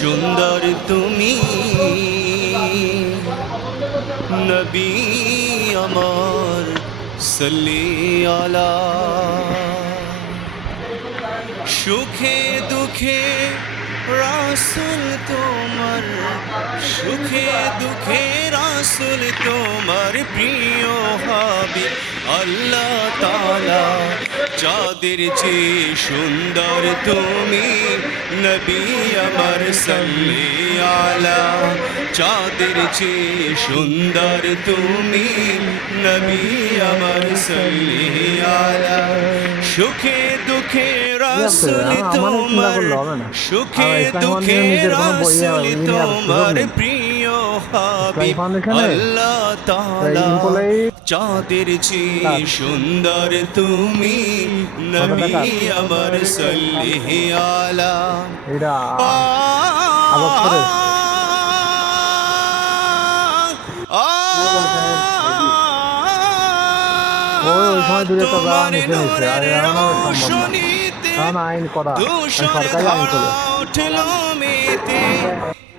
সুন্দর তুমি নবী আমার সাল্লি আলা। সুখে দুঃখে রাসূল তোমার, সুখে দুঃখে রাসূল তোমার প্রিয় হাবিব আল্লাহ তাআলা। যাদের চেয়ে সুন্দর তুমি নবী আমার সাল্লি আলা। যাদের চেয়ে সুন্দর তুমি নবী আমার সাল্লি আলা। সুখে দুঃখে রাসূল তোমার, সুখে দুঃখে রাসূল তোমার প্রিয় হাবিব আল্লাহ তাআলা। যাদের চেয়ে সুন্দর তুমি নবী আমার সাল্লি আলা। তোমার নূরের রোশনীতে ধূসর ধরা উঠল মেতে,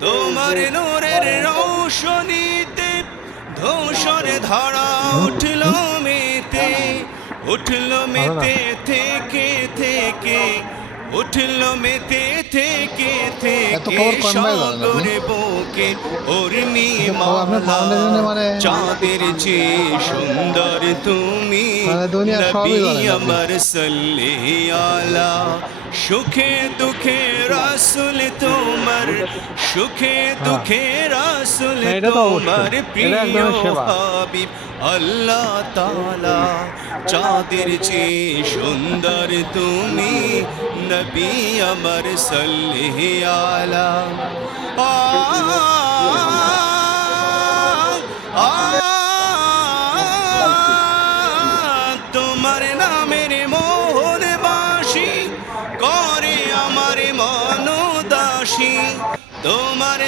তোমার নূরের রোশনীতে ধূসর ধরা উঠল মেতে, উঠল মেতে থেকে থেকে, উঠল মেতে থেকে থেকে সাগরে বুকে উর্মিমালা। চাঁদের চেয়ে সুন্দর তুমি নবী আমার সাল্লি আলা। সুখে দুঃখে রাসূল তোমার, সুখে দুঃখে রাসূল তোমার প্রিয় হাবিব আল্লাহ তাআলা। চাঁদের চেয়ে সুন্দর তুমি নবী আমার সাল্লি আলা। তোমার নামের মোহন বাসি করে আমার মন উদাসী, তোমার